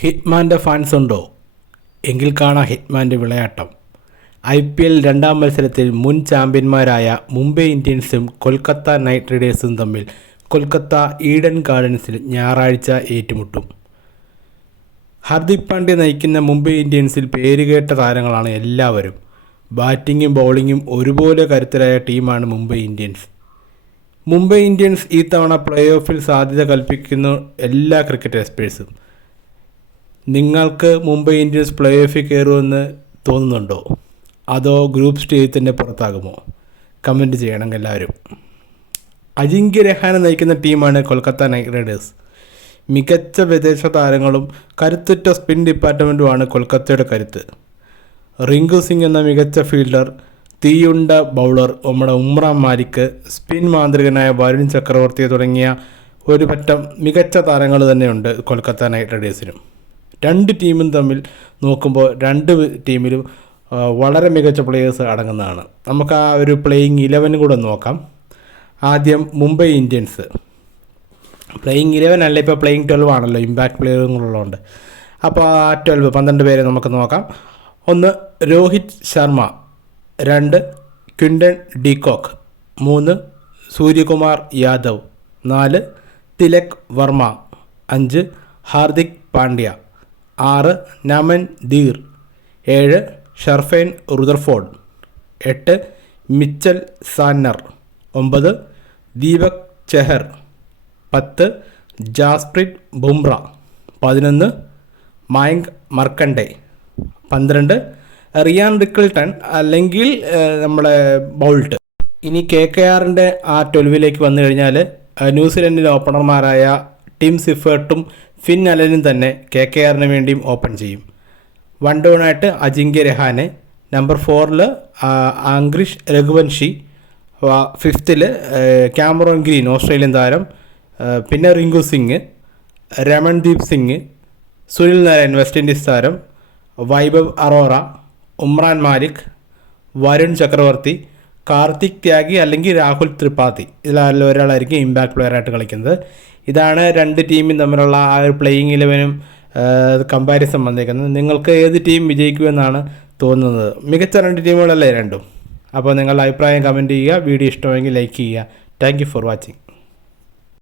ഹിറ്റ്മാൻ്റെ fans ഉണ്ടോ? എങ്കിൽ കാണാം ഹിറ്റ്മാൻ്റെ വിളയാട്ടം. IPL രണ്ടാം മത്സരത്തിൽ മുൻ ചാമ്പ്യന്മാരായ മുംബൈ ഇന്ത്യൻസും കൊൽക്കത്ത നൈറ്റ് റൈഡേഴ്സും തമ്മിൽ കൊൽക്കത്ത ഈഡൻ ഗാർഡൻസിൽ ഞായറാഴ്ച ഏറ്റുമുട്ടും. ഹർദിക് പാണ്ഡ്യ നയിക്കുന്ന മുംബൈ ഇന്ത്യൻസിൽ പേരുകേട്ട താരങ്ങളാണ് എല്ലാവരും. ബാറ്റിങ്ങും ബൗളിങ്ങും ഒരുപോലെ കരുത്തരായ ടീമാണ് മുംബൈ ഇന്ത്യൻസ്. മുംബൈ ഇന്ത്യൻസ് ഈ തവണ പ്ലേ ഓഫിൽ സാധ്യത കൽപ്പിക്കുന്ന എല്ലാ ക്രിക്കറ്റ് എക്സ്പേഴ്സും. നിങ്ങൾക്ക് മുംബൈ ഇന്ത്യൻസ് പ്ലേ ഓഫിൽ കയറുമെന്ന് തോന്നുന്നുണ്ടോ? അതോ ഗ്രൂപ്പ് സ്റ്റേജിൽ തന്നെ പുറത്താകുമോ? കമൻറ്റ് ചെയ്യണം എല്ലാവരും. അജിങ്ക്യ രഹാനെ നയിക്കുന്ന ടീമാണ് കൊൽക്കത്ത നൈറ്റ് റൈഡേഴ്സ്. മികച്ച വിദേശ താരങ്ങളും കരുത്തുറ്റ സ്പിൻ ഡിപ്പാർട്ട്മെൻറ്റുമാണ് കൊൽക്കത്തയുടെ കരുത്ത്. റിങ്കു സിംഗ് എന്ന മികച്ച ഫീൽഡർ, തീയുണ്ട ബൗളർ നമ്മുടെ ഉമ്രാൻ മാലിക്, സ്പിൻ മാന്ത്രികനായ വരുൺ ചക്രവർത്തി തുടങ്ങിയ ഒരു പറ്റം മികച്ച താരങ്ങൾ തന്നെയുണ്ട് കൊൽക്കത്ത നൈറ്റ് റൈഡേഴ്സിനും. രണ്ട് ടീമും തമ്മിൽ നോക്കുമ്പോൾ രണ്ട് ടീമിലും വളരെ മികച്ച പ്ലെയേഴ്സ് അടങ്ങുന്നതാണ്. നമുക്ക് ആ ഒരു പ്ലേയിങ് 11 കൂടെ നോക്കാം. ആദ്യം മുംബൈ ഇന്ത്യൻസ്. പ്ലേയിങ് 11 അല്ല, ഇപ്പോൾ പ്ലേയിങ് 12 ആണല്ലോ, ഇമ്പാക്ട് പ്ലെയറുകളുള്ളതുകൊണ്ട്. അപ്പോൾ ആ 12 പേരെ നമുക്ക് നോക്കാം. 1 Rohit Sharma, 2 Quinton de Kock, 3 Suryakumar Yadav, 4 Tilak Varma, 5 Hardik Pandya, 6 Naman Dhir, 7 Sherfane Rutherford, 8 Mitchell Santner, 9 Deepak Chahar, 10 Jasprit Bumrah, 11 Mayank Markande, 12 Ryan Rickelton അല്ലെങ്കിൽ നമ്മുടെ ബൗൾട്ട്. ഇനി KKRൻ്റെ ആ 12 വന്നു കഴിഞ്ഞാൽ ന്യൂസിലൻഡിലെ ഓപ്പണർമാരായ ടിം സിഫേർട്ടും ഫിൻ അലനും തന്നെ KKRന് വേണ്ടിയും ഓപ്പൺ ചെയ്യും. 1 ഡൗണായിട്ട് Ajinkya Rahane, number 4 Angkrish Raghuvanshi, 5th Cameron Green Australian താരം, പിന്നെ റിങ്കു സിംഗ്, രമൺദീപ് സിംഗ്, സുനിൽ നാരായൺ വെസ്റ്റ് ഇൻഡീസ് താരം, വൈഭവ് അറോറ, ഉമ്രാൻ മാലിക്, വരുൺ ചക്രവർത്തി, കാർത്തിക് ത്യാഗി അല്ലെങ്കിൽ രാഹുൽ ത്രിപാഠി. ഇതിൽ ഒരാളായിരിക്കും ഇമ്പാക്ട് പ്ലെയറായിട്ട് കളിക്കുന്നത്. ഇതാണ് രണ്ട് ടീമും തമ്മിലുള്ള ആ ഒരു പ്ലേയിങ് 11 കമ്പാരിസൺ വന്നേക്കുന്നത്. നിങ്ങൾക്ക് ഏത് ടീം വിജയിക്കുമെന്നാണ് തോന്നുന്നത്? മികച്ച രണ്ട് ടീമുകളല്ലേ രണ്ടും. അപ്പോൾ നിങ്ങളുടെ അഭിപ്രായം കമൻറ്റ് ചെയ്യുക. വീഡിയോ ഇഷ്ടമെങ്കിൽ ലൈക്ക് ചെയ്യുക. Thank you for watching.